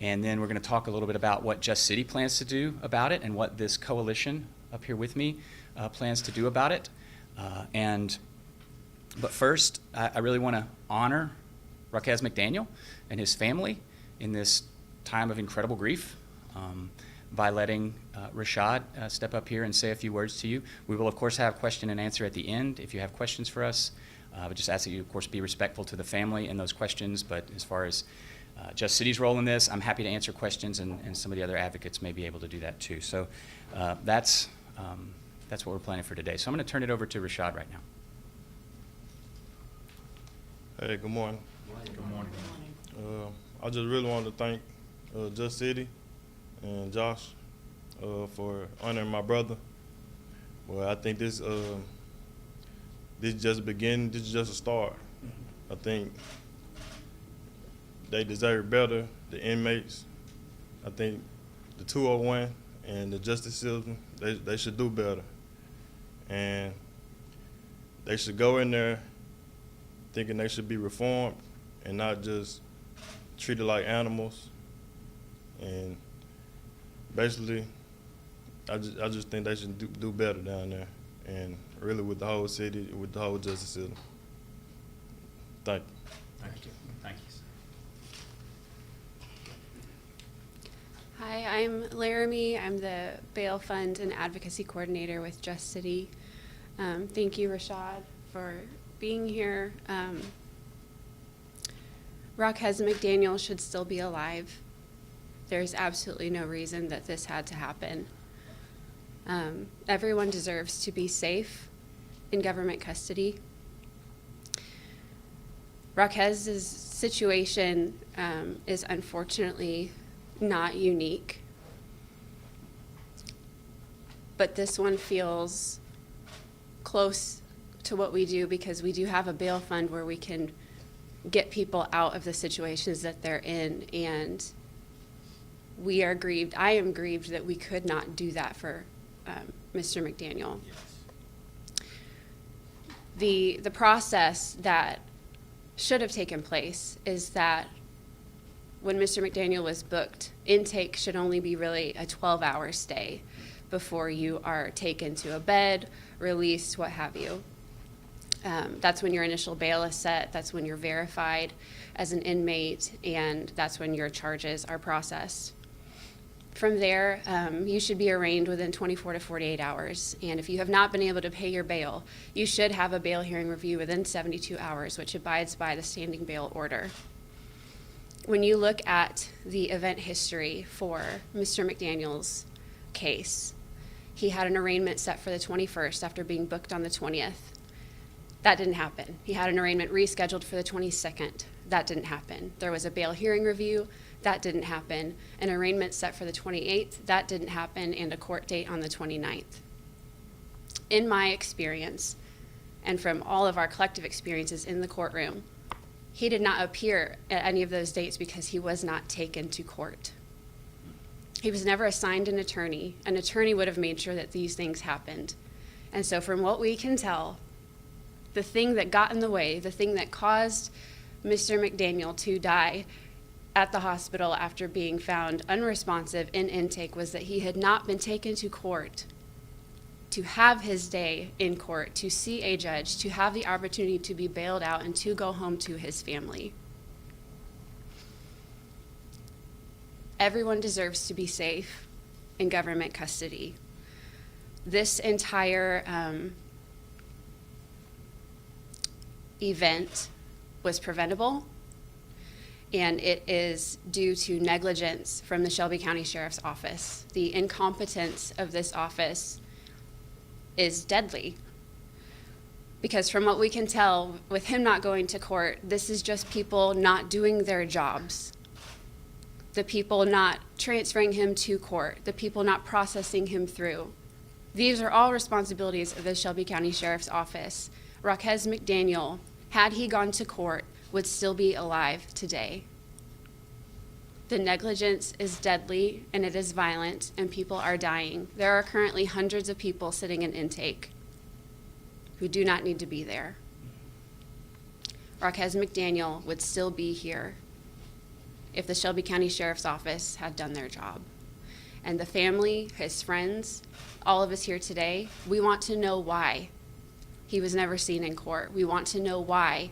And then we're going to talk a little bit about what Just City plans to do about it and what this coalition up here with me plans to do about it. But first, I really want to honor Raquez McDaniel and his family in this time of incredible grief by letting Rashad step up here and say a few words to you. We will, of course, have question and answer at the end if you have questions for us. But just ask that you, of course, be respectful to the family in those questions. But as far as Just City's role in this, I'm happy to answer questions, and some of the other advocates may be able to do that too. So that's what we're planning for today. So I'm going to turn it over to Rashad right now. Hey, good morning. Good morning. I just really wanted to thank Just City and Josh for honoring my brother. Well, I think this is just a beginning. This is just a start. I think they deserve better, the inmates. I think the 201 and the justice system, they should do better. And they should go in there thinking they should be reformed and not just treated like animals. And basically, I just think they should do better down there, and really with the whole city, with the whole justice system. Thank you. Thank you. Thank you. Hi, I'm Laramie. I'm the Bail Fund and Advocacy Coordinator with Just City. Thank you, Rashad, for being here. Raquez McDaniel should still be alive. There's absolutely no reason that this had to happen. Everyone deserves to be safe in government custody. Raquez's situation is unfortunately not unique, but this one feels close to what we do because we do have a bail fund where we can get people out of the situations that they're in, and we are grieved. I am grieved that we could not do that for Mr. McDaniel. Yes. The process that should have taken place is that when Mr. McDaniel was booked, intake should only be really a 12-hour stay before you are taken to a bed, released, what have you. That's when your initial bail is set, that's when you're verified as an inmate, and that's when your charges are processed. From there, you should be arraigned within 24 to 48 hours, and if you have not been able to pay your bail, you should have a bail hearing review within 72 hours, which abides by the standing bail order. When you look at the event history for Mr. McDaniel's case, he had an arraignment set for the 21st after being booked on the 20th. That didn't happen. He had an arraignment rescheduled for the 22nd. That didn't happen. There was a bail hearing review. That didn't happen. An arraignment set for the 28th. That didn't happen, and a court date on the 29th. In my experience, and from all of our collective experiences in the courtroom, he did not appear at any of those dates because he was not taken to court. He was never assigned an attorney. An attorney would have made sure that these things happened. And so from what we can tell, the thing that got in the way, the thing that caused Mr. McDaniel to die at the hospital after being found unresponsive in intake was that he had not been taken to court to have his day in court, to see a judge, to have the opportunity to be bailed out and to go home to his family. Everyone deserves to be safe in government custody. This entire event was preventable, and it is due to negligence from the Shelby County Sheriff's Office. The incompetence of this office is deadly, because from what we can tell, with him not going to court, this is just people not doing their jobs. The people not transferring him to court, the people not processing him through. These are all responsibilities of the Shelby County Sheriff's Office. Raquez McDaniel, had he gone to court, would still be alive today. The negligence is deadly, and it is violent, and people are dying. There are currently hundreds of people sitting in intake who do not need to be there. Raquez McDaniel would still be here if the Shelby County Sheriff's Office had done their job. And the family, his friends, all of us here today, we want to know why he was never seen in court. We want to know why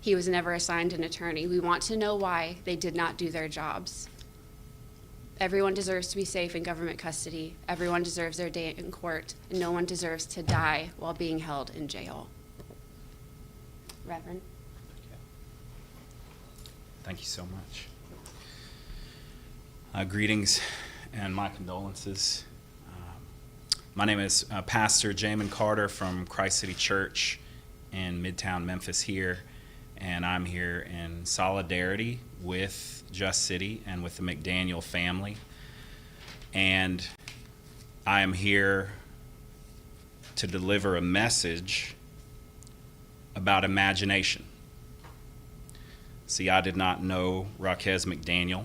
he was never assigned an attorney. We want to know why they did not do their jobs. Everyone deserves to be safe in government custody. Everyone deserves their day in court, and no one deserves to die while being held in jail. Reverend? Thank you so much. Greetings and my condolences. My name is Pastor Jamin Carter from Christ City Church in Midtown Memphis here, and I'm here in solidarity with Just City and with the McDaniel family. And I am here to deliver a message about imagination. See, I did not know Raquez McDaniel,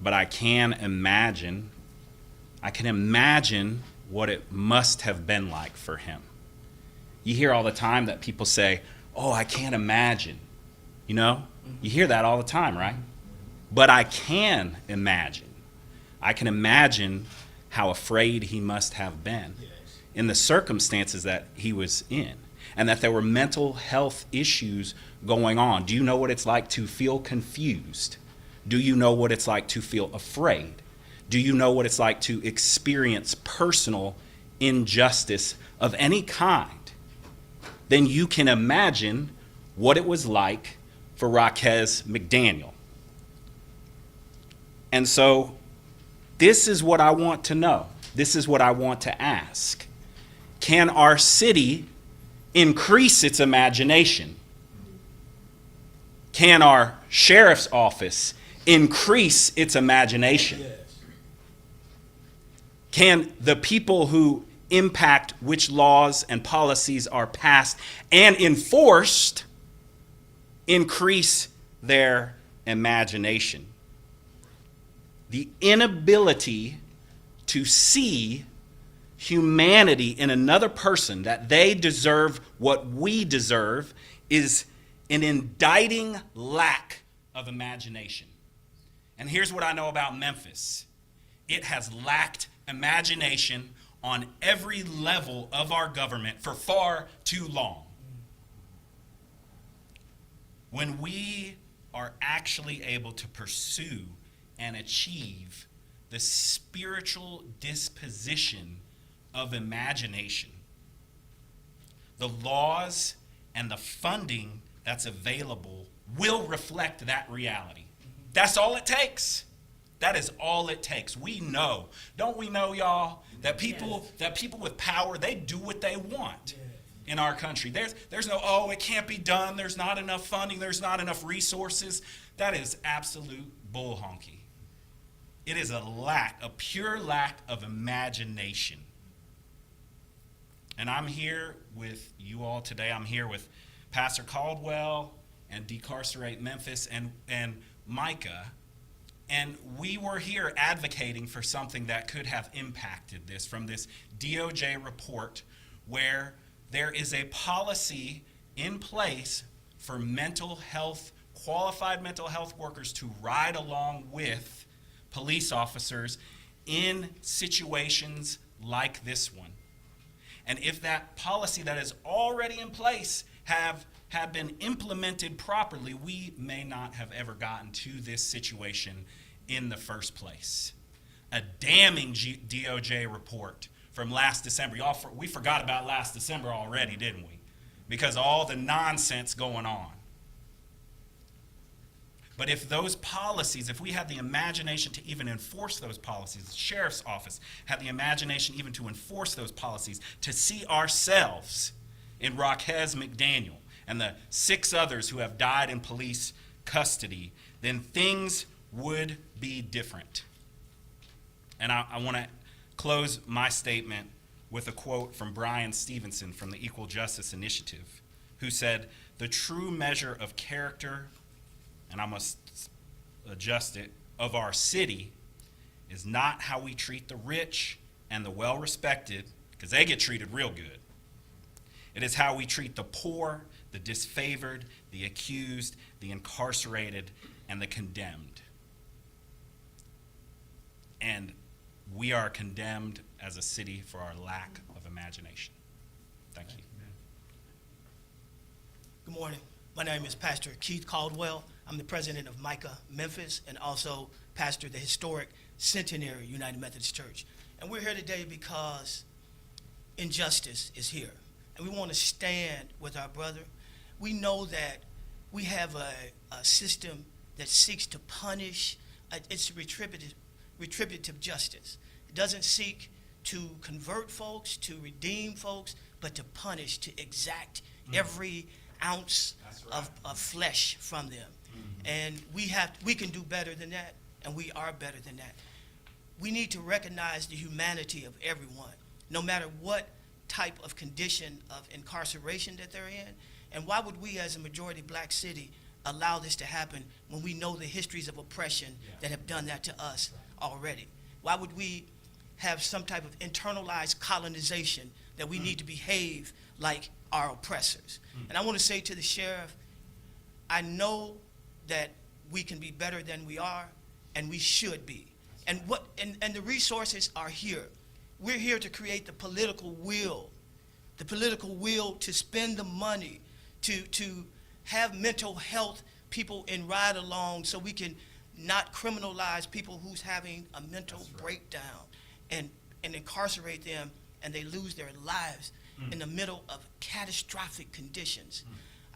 but I can imagine what it must have been like for him. You hear all the time that people say, oh, I can't imagine. You know, you hear that all the time, right? But I can imagine. I can imagine how afraid he must have been in the circumstances that he was in, and that there were mental health issues going on. Do you know what it's like to feel confused? Do you know what it's like to feel afraid? Do you know what it's like to experience personal injustice of any kind? Then you can imagine what it was like for Raquez McDaniel. And so this is what I want to know. This is what I want to ask. Can our city increase its imagination? Can our sheriff's office increase its imagination? Yes. Can the people who impact which laws and policies are passed and enforced increase their imagination? The inability to see humanity in another person, that they deserve what we deserve, is an indicting lack of imagination. And here's what I know about Memphis. It has lacked imagination on every level of our government for far too long. When we are actually able to pursue and achieve the spiritual disposition of imagination, the laws and the funding that's available will reflect that reality. That's all it takes. That is all it takes. We know, don't we know, y'all, that people with power, they do what they want in our country. There's no, oh, it can't be done. There's not enough funding. There's not enough resources. That is absolute bull honky. It is a pure lack of imagination. And I'm here with you all today. I'm here with Pastor Caldwell and Decarcerate Memphis and Micah. And we were here advocating for something that could have impacted this, from this DOJ report, where there is a policy in place for mental health, qualified mental health workers to ride along with police officers in situations like this one. And if that policy that is already in place had been implemented properly, we may not have ever gotten to this situation in the first place. A damning DOJ report from last December. Y'all, we forgot about last December already, didn't we? Because of all the nonsense going on. But if those policies, if we had the imagination to even enforce those policies, the sheriff's office had the imagination even to enforce those policies, to see ourselves in Raquez McDaniel and the 6 others who have died in police custody, then things would be different. And I want to close my statement with a quote from Brian Stevenson from the Equal Justice Initiative, who said, "The true measure of character," and I must adjust it, "of our city is not how we treat the rich and the well-respected, because they get treated real good. It is how we treat the poor, the disfavored, the accused, the incarcerated, and the condemned. And we are condemned as a city for our lack of imagination. Thank you. Good morning. My name is Pastor Keith Caldwell. I'm the president of Micah, Memphis, and also pastor of the historic Centenary United Methodist Church. And we're here today because injustice is here. And we want to stand with our brother. We know that we have a system that seeks to punish. It's retributive justice. It doesn't seek to convert folks, to redeem folks, but to punish, to exact every ounce of flesh from them. And we can do better than that, and we are better than that. We need to recognize the humanity of everyone, no matter what type of condition of incarceration that they're in. And why would we, as a majority black city, allow this to happen when we know the histories of oppression that have done that to us already? Why would we have some type of internalized colonization that we need to behave like our oppressors? And I want to say to the sheriff, I know that we can be better than we are, and we should be. And the resources are here. We're here to create the political will to spend the money, to have mental health people in ride-along so we can not criminalize people who's having a mental breakdown and incarcerate them, and they lose their lives in the middle of catastrophic conditions.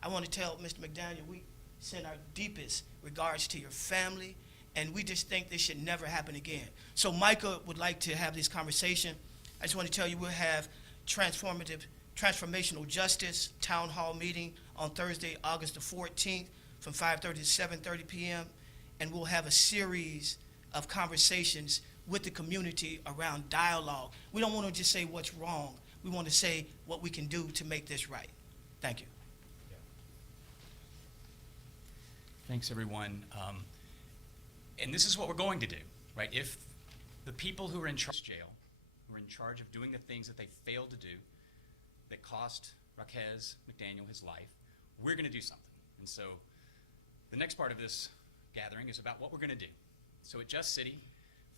I want to tell Mr. McDaniel, we send our deepest regards to your family, and we just think this should never happen again. So Micah would like to have this conversation. I just want to tell you we'll have transformational justice town hall meeting on Thursday, August the 14th from 5:30 to 7:30 p.m. And we'll have a series of conversations with the community around dialogue. We don't want to just say what's wrong. We want to say what we can do to make this right. Thank you. Thanks, everyone. And this is what we're going to do, right? If the people who are in charge of jail, who are in charge of doing the things that they failed to do, that cost Raquez McDaniel his life, we're going to do something. And so the next part of this gathering is about what we're going to do. So at Just City,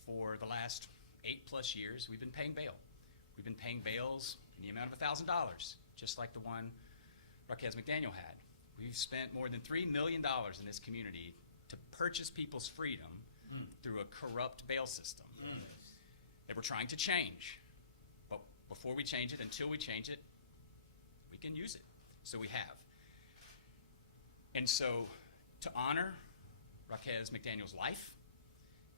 for the last 8+ years, we've been paying bail. We've been paying bails in the amount of $1,000, just like the one Raquez McDaniel had. We've spent more than $3 million in this community to purchase people's freedom through a corrupt bail system that we're trying to change. But before we change it, until we change it, we can use it. So we have. And so to honor Raquez McDaniel's life,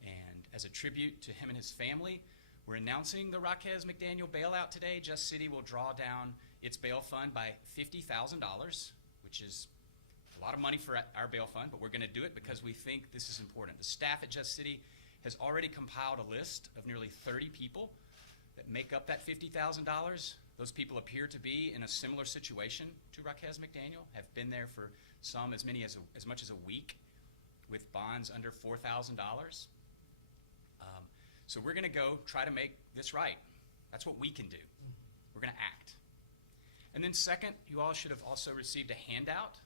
and as a tribute to him and his family, we're announcing the Raquez McDaniel bailout today. Just City will draw down its bail fund by $50,000, which is a lot of money for our bail fund, but we're going to do it because we think this is important. The staff at Just City has already compiled a list of nearly 30 people that make up that $50,000. Those people appear to be in a similar situation to Raquez McDaniel, have been there for some as much as a week with bonds under $4,000. So we're going to go try to make this right. That's what we can do. We're going to act. And then second, you all should have also received a handout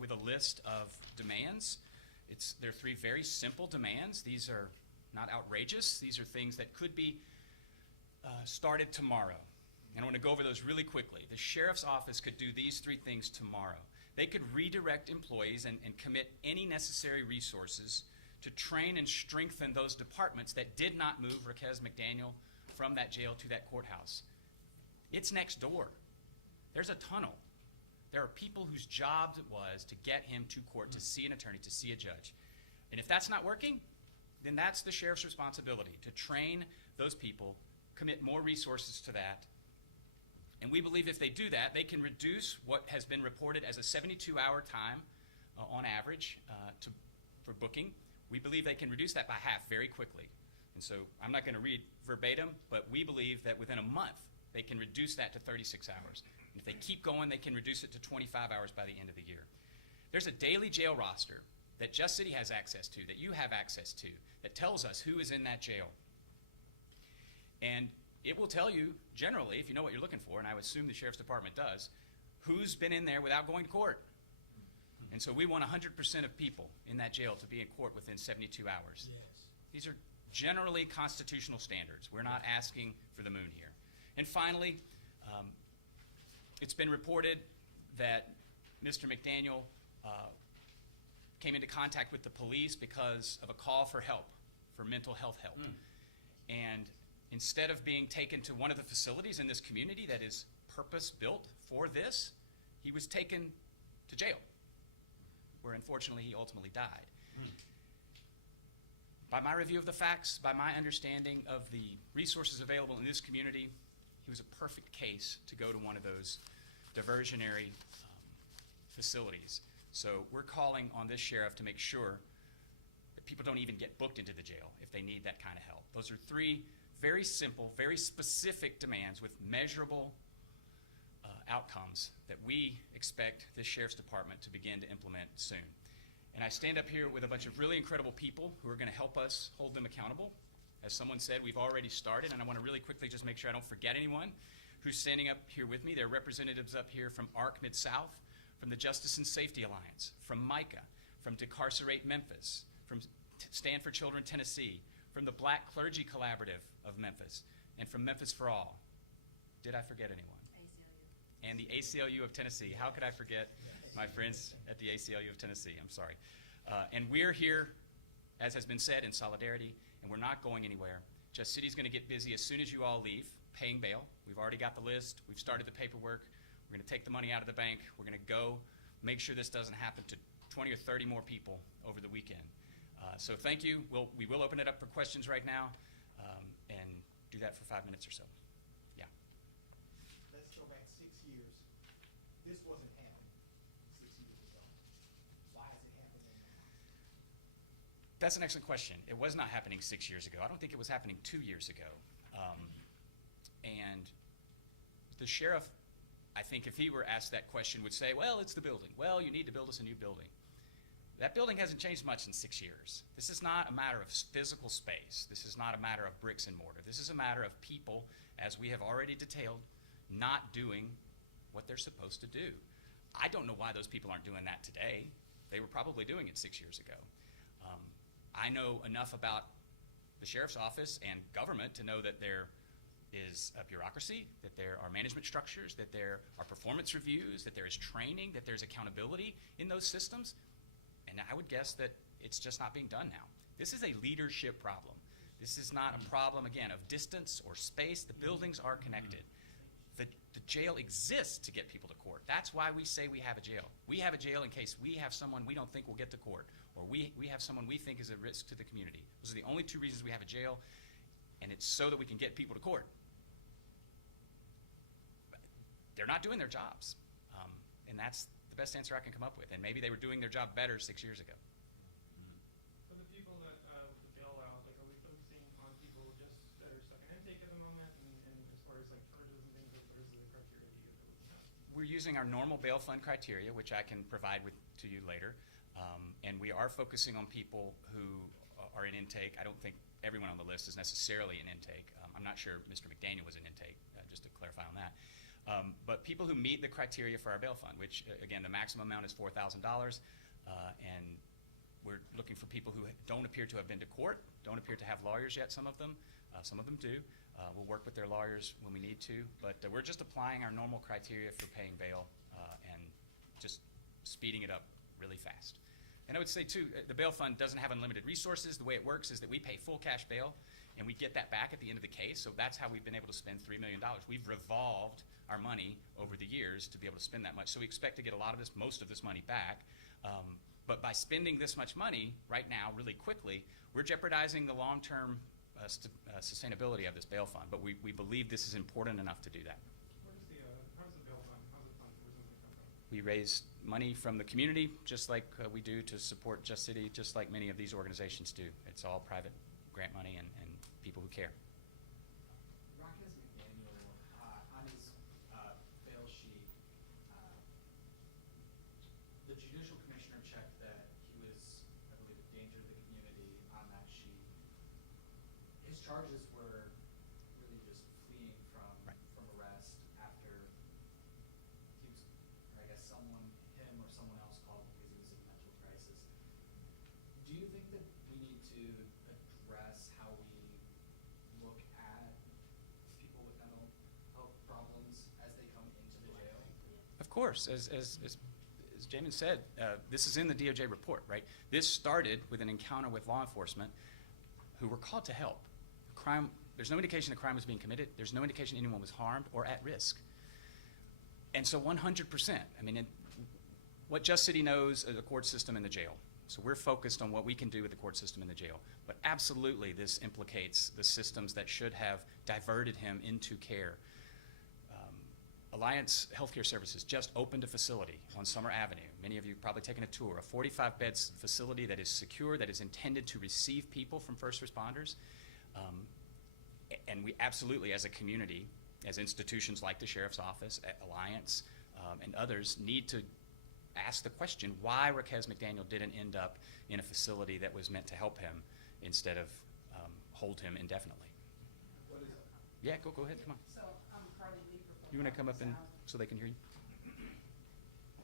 with a list of demands. There are 3 very simple demands. These are not outrageous. These are things that could be started tomorrow. And I want to go over those really quickly. The sheriff's office could do these 3 things tomorrow. They could redirect employees and commit any necessary resources to train and strengthen those departments that did not move Raquez McDaniel from that jail to that courthouse. It's next door. There's a tunnel. There are people whose job it was to get him to court, to see an attorney, to see a judge. And if that's not working, then that's the sheriff's responsibility, to train those people, commit more resources to that. And we believe if they do that, they can reduce what has been reported as a 72-hour time on average for booking. We believe they can reduce that by half very quickly. And so I'm not going to read verbatim, but we believe that within a month, they can reduce that to 36 hours. And if they keep going, they can reduce it to 25 hours by the end of the year. There's a daily jail roster that Just City has access to, that you have access to, that tells us who is in that jail. And it will tell you, generally, if you know what you're looking for, and I would assume the Sheriff's Department does, who's been in there without going to court. And so we want 100% of people in that jail to be in court within 72 hours. Yes. These are generally constitutional standards. We're not asking for the moon here. And finally, it's been reported that Mr. McDaniel came into contact with the police because of a call for help, for mental health help. And instead of being taken to one of the facilities in this community that is purpose-built for this, he was taken to jail, where unfortunately he ultimately died. By my review of the facts, by my understanding of the resources available in this community, he was a perfect case to go to one of those diversionary facilities. So we're calling on this sheriff to make sure that people don't even get booked into the jail if they need that kind of help. Those are three very simple, very specific demands with measurable outcomes that we expect this sheriff's department to begin to implement soon. And I stand up here with a bunch of really incredible people who are going to help us hold them accountable. As someone said, we've already started, and I want to really quickly just make sure I don't forget anyone who's standing up here with me. There are representatives up here from ARC Mid-South, from the Justice and Safety Alliance, from MICA, from Decarcerate Memphis, from Stand for Children Tennessee, from the Black Clergy Collaborative of Memphis, and from Memphis for All. Did I forget anyone? ACLU. And the ACLU of Tennessee. How could I forget my friends at the ACLU of Tennessee? I'm sorry. And we're here, as has been said, in solidarity, and we're not going anywhere. Just City's going to get busy as soon as you all leave, paying bail. We've already got the list. We've started the paperwork. We're going to take the money out of the bank. We're going to go make sure this doesn't happen to 20 or 30 more people over the weekend. So thank you. We will open it up for questions right now and do that for 5 minutes or so. Yeah. Let's go back 6 years. This wasn't happening 6 years ago. Why is it happening now? That's an excellent question. It was not happening 6 years ago. I don't think it was happening 2 years ago. And the sheriff, I think if he were asked that question, would say, well, it's the building. Well, you need to build us a new building. That building hasn't changed much in 6 years. This is not a matter of physical space. This is not a matter of bricks and mortar. This is a matter of people, as we have already detailed, not doing what they're supposed to do. I don't know why those people aren't doing that today. They were probably doing it 6 years ago. I know enough about the sheriff's office and government to know that there is a bureaucracy, that there are management structures, that there are performance reviews, that there is training, that there's accountability in those systems. And I would guess that it's just not being done now. This is a leadership problem. This is not a problem, again, of distance or space. The buildings are connected. The jail exists to get people to court. That's why we say we have a jail. We have a jail in case we have someone we don't think will get to court, or we have someone we think is a risk to the community. Those are the only two reasons we have a jail, and it's so that we can get people to court. But they're not doing their jobs, and that's the best answer I can come up with. And maybe they were doing their job better 6 years ago. For the people that with the bailout, like, are we focusing on people just that are stuck in intake at the moment, and as far as like charges and things, what is the criteria that you're looking at? We're using our normal bail fund criteria, which I can provide to you later, and we are focusing on people who are in intake. I don't think everyone on the list is necessarily in intake. I'm not sure Mr. McDaniel was in intake, just to clarify on that. But people who meet the criteria for our bail fund, which, again, the maximum amount is $4,000, and we're looking for people who don't appear to have been to court, don't appear to have lawyers yet, some of them do. We'll work with their lawyers when we need to, but we're just applying our normal criteria for paying bail and just speeding it up really fast. And I would say, too, the bail fund doesn't have unlimited resources. The way it works is that we pay full cash bail, and we get that back at the end of the case. So that's how we've been able to spend $3 million. We've revolved our money over the years to be able to spend that much. So we expect to get most of this money back. But by spending this much money right now really quickly, we're jeopardizing the long-term sustainability of this bail fund. But we believe this is important enough to do that. How does the bail fund, how does it fund, where does it come from? We raise money from the community, just like we do to support Just City, just like many of these organizations do. It's all private grant money and people who care. Marquez McDaniel, on his bail sheet, the judicial commissioner checked that he was, I believe, a danger to the community on that sheet. His charges were really just fleeing from arrest after he was, or I guess him or someone else called because he was do you think that we need to address how we look at people with mental health problems as they come into the jail? Of course, as Jamin said, this is in the DOJ report, right? This started with an encounter with law enforcement who were called to help. There's no indication a crime was being committed. There's no indication anyone was harmed or at risk. And so 100%, I mean, what Just City knows is the court system and the jail. So we're focused on what we can do with the court system and the jail. But absolutely, this implicates the systems that should have diverted him into care. Alliance Healthcare Services just opened a facility on Summer Avenue. Many of you have probably taken a tour, a 45-bed facility that is secure, that is intended to receive people from first responders. And we absolutely, as a community, as institutions like the Sheriff's Office, Alliance, and others, need to ask the question why Raquez McDaniel didn't end up in a facility that was meant to help him instead of hold him indefinitely. What is it? Yeah, go ahead, come on. So I'm Carly Leeper from. You want to come up and South. so they can hear you?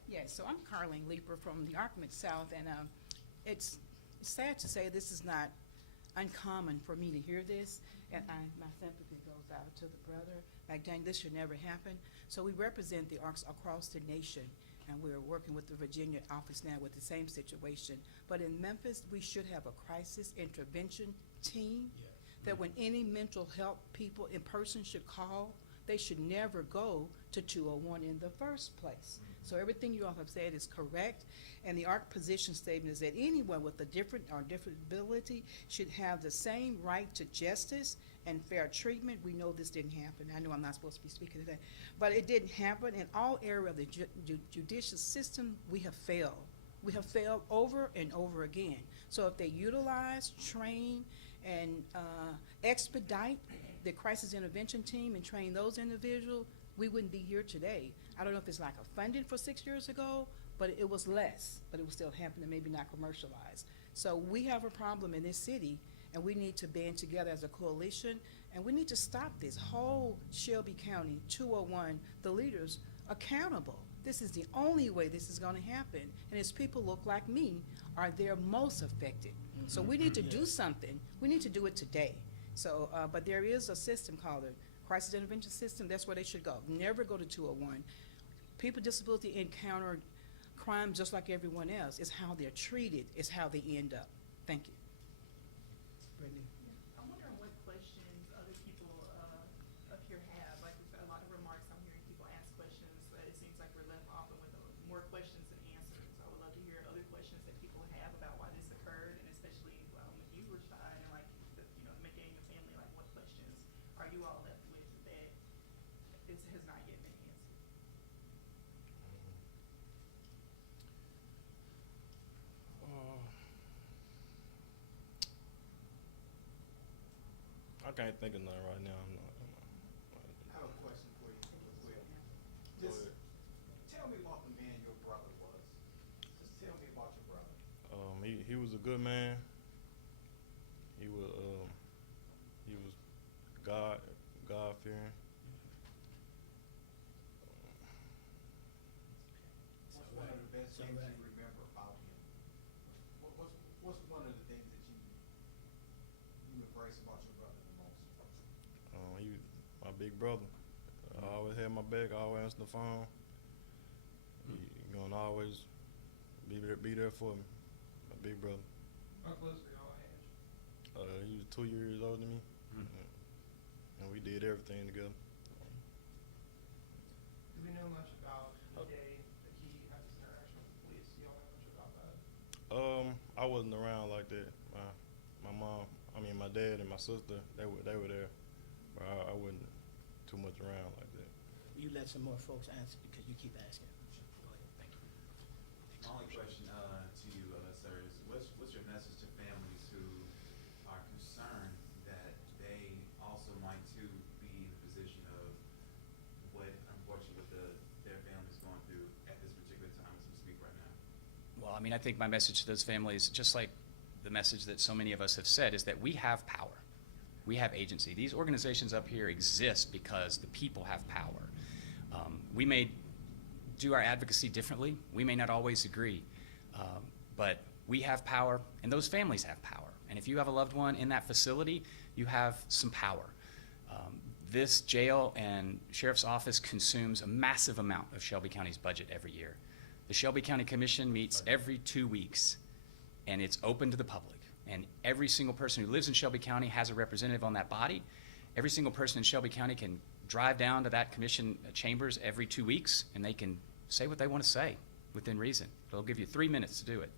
Yes, so I'm Carleen Leeper from the Archmont South, and it's sad to say this is not uncommon for me to hear this, and my sympathy goes out to the brother. Like, dang, this should never happen. So we represent the ARCs across the nation, and we're working with the Virginia office now with the same situation. But in Memphis, we should have a crisis intervention team that when any mental health people in person should call, they should never go to 201 in the first place. So everything you all have said is correct, and the ARC position statement is that anyone with a different ability should have the same right to justice and fair treatment. We know this didn't happen. I know I'm not supposed to be speaking today, but it didn't happen. In all areas of the judicial system, we have failed. We have failed over and over again. So if they utilize, train, and expedite the crisis intervention team and train those individuals, we wouldn't be here today. I don't know if it's like a funding for 6 years ago, but it was less, but it was still happening, maybe not commercialized. So we have a problem in this city, and we need to band together as a coalition, and we need to stop this whole Shelby County 201, the leaders accountable. This is the only way this is gonna happen, and as people look like me are there most affected. So we need to do something. We need to do it today. So, but there is a system called the Crisis Intervention System. That's where they should go. Never go to 201. People with disability encounter crime just like everyone else. It's how they're treated. It's how they end up. Thank you. Brittany? I'm wondering what questions other people up here have. Like, we've got a lot of remarks. I'm hearing people ask questions, but it seems like we're left often with more questions than answers. I would love to hear other questions that people have about why this occurred, and especially with you, Rashad, and like, the McDaniel family. Like, what questions are you all left with that has not yet been answered? I can't think of nothing right now. I have a question for you, quick. Go Just ahead. tell me about the man your brother was. Just tell me about your brother. He was a good man. He was God fearing. What's one of the best things you remember about him? What's one of the things that you embrace about your brother the most? He was my big brother. I always had my back. I always answered the phone. He gonna always be there for me. My big brother. How close were y'all age? He was 2 years older than me, and we did everything together. Do we know much about the day that he had this interaction with the police? Do y'all know much about that? I wasn't around like that. My dad and my sister, they were there, but I wasn't too much around like that. You let some more folks answer because you keep asking. Go ahead. Thank you. My only question to you, sir, is what's your message to families who are concerned that they also might too be in the position of what, unfortunately, their family's going through at this particular time as we speak right now? Well, I mean, I think my message to those families, just like the message that so many of us have said, is that we have power. We have agency. These organizations up here exist because the people have power. We may do our advocacy differently. We may not always agree. But we have power, and those families have power. And if you have a loved one in that facility, you have some power. This jail and sheriff's office consumes a massive amount of Shelby County's budget every year. The Shelby County Commission meets every 2 weeks, and it's open to the public. And every single person who lives in Shelby County has a representative on that body. Every single person in Shelby County can drive down to that commission chambers every 2 weeks, and they can say what they want to say within reason. They'll give you 3 minutes to do it.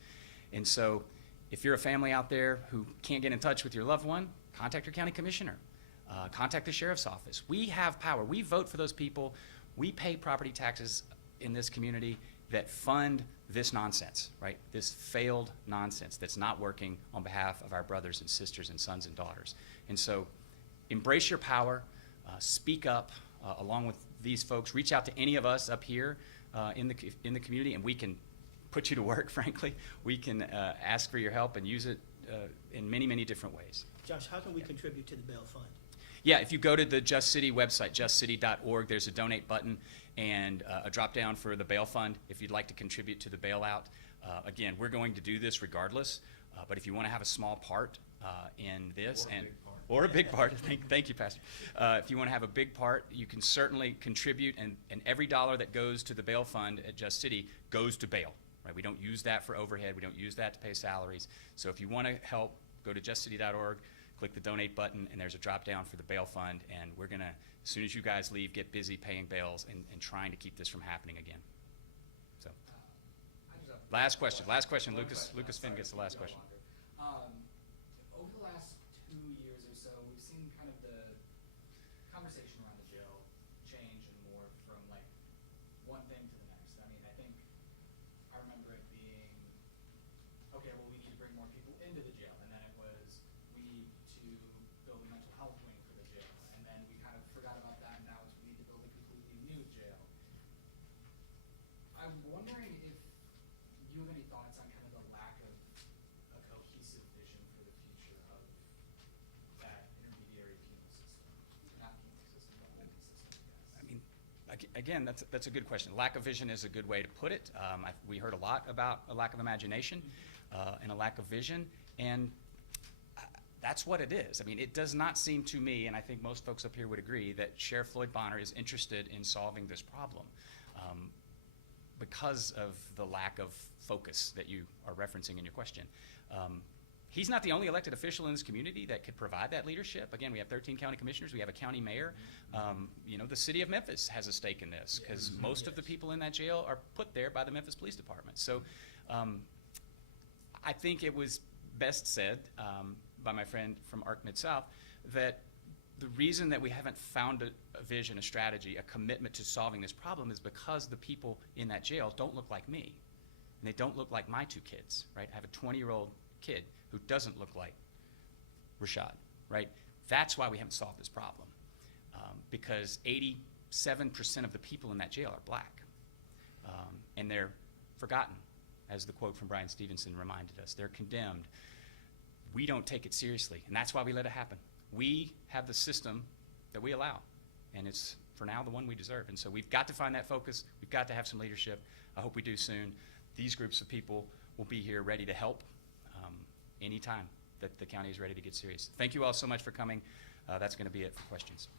And so if you're a family out there who can't get in touch with your loved one, contact your county commissioner. Contact the sheriff's office. We have power. We vote for those people. We pay property taxes in this community that fund this nonsense, right? This failed nonsense that's not working on behalf of our brothers and sisters and sons and daughters. And so embrace your power, speak up along with these folks. Reach out to any of us up here in the community, and we can put you to work, frankly. We can ask for your help and use it in many, many different ways. Josh, how can we contribute to the bail fund? Yeah, if you go to the Just City website, justcity.org, there's a donate button and a drop down for the bail fund if you'd like to contribute to the bailout. Again, we're going to do this regardless, but if you want to have a small part in this or a big part, thank you, Pastor. If you want to have a big part, you can certainly contribute, and every dollar that goes to the bail fund at Just City goes to bail. Right? We don't use that for overhead. We don't use that to pay salaries. So if you want to help, go to justcity.org. Click the donate button, and there's a drop down for the bail fund, and we're going to, as soon as you guys leave, get busy paying bails and trying to keep this from happening again. So, last question, Lucas Finn gets the last question. Over the last 2 years or so, we've seen kind of the conversation around the jail change and morph from like one thing to the next. I mean, I remember it being, okay, well, we need to bring more people into the jail, and then it was, we need to build a mental health wing for the jail, and then we kind of forgot about that, and now it's we need to build a completely new jail. I'm wondering if you have any thoughts on kind of the lack of a cohesive vision for the future of that intermediary penal system. Not penal system, but holding system, I guess. I mean, again, that's a good question. Lack of vision is a good way to put it. We heard a lot about a lack of imagination and a lack of vision, and that's what it is. I mean, it does not seem to me, and I think most folks up here would agree, that Sheriff Floyd Bonner is interested in solving this problem because of the lack of focus that you are referencing in your question. He's not the only elected official in this community that could provide that leadership. Again, we have 13 county commissioners. We have a county mayor. The city of Memphis has a stake in this because most of the people in that jail are put there by the Memphis Police Department. So I think it was best said by my friend from ARC Mid-South that the reason that we haven't found a vision, a strategy, a commitment to solving this problem is because the people in that jail don't look like me. And they don't look like my 2 kids, right? I have a 20-year-old kid who doesn't look like Rashad, right? That's why we haven't solved this problem, because 87% of the people in that jail are black, and they're forgotten, as the quote from Brian Stevenson reminded us. They're condemned. We don't take it seriously, and that's why we let it happen. We have the system that we allow, and it's, for now, the one we deserve. And so we've got to find that focus. We've got to have some leadership. I hope we do soon. These groups of people will be here ready to help anytime that the county is ready to get serious. Thank you all so much for coming. That's going to be it for questions.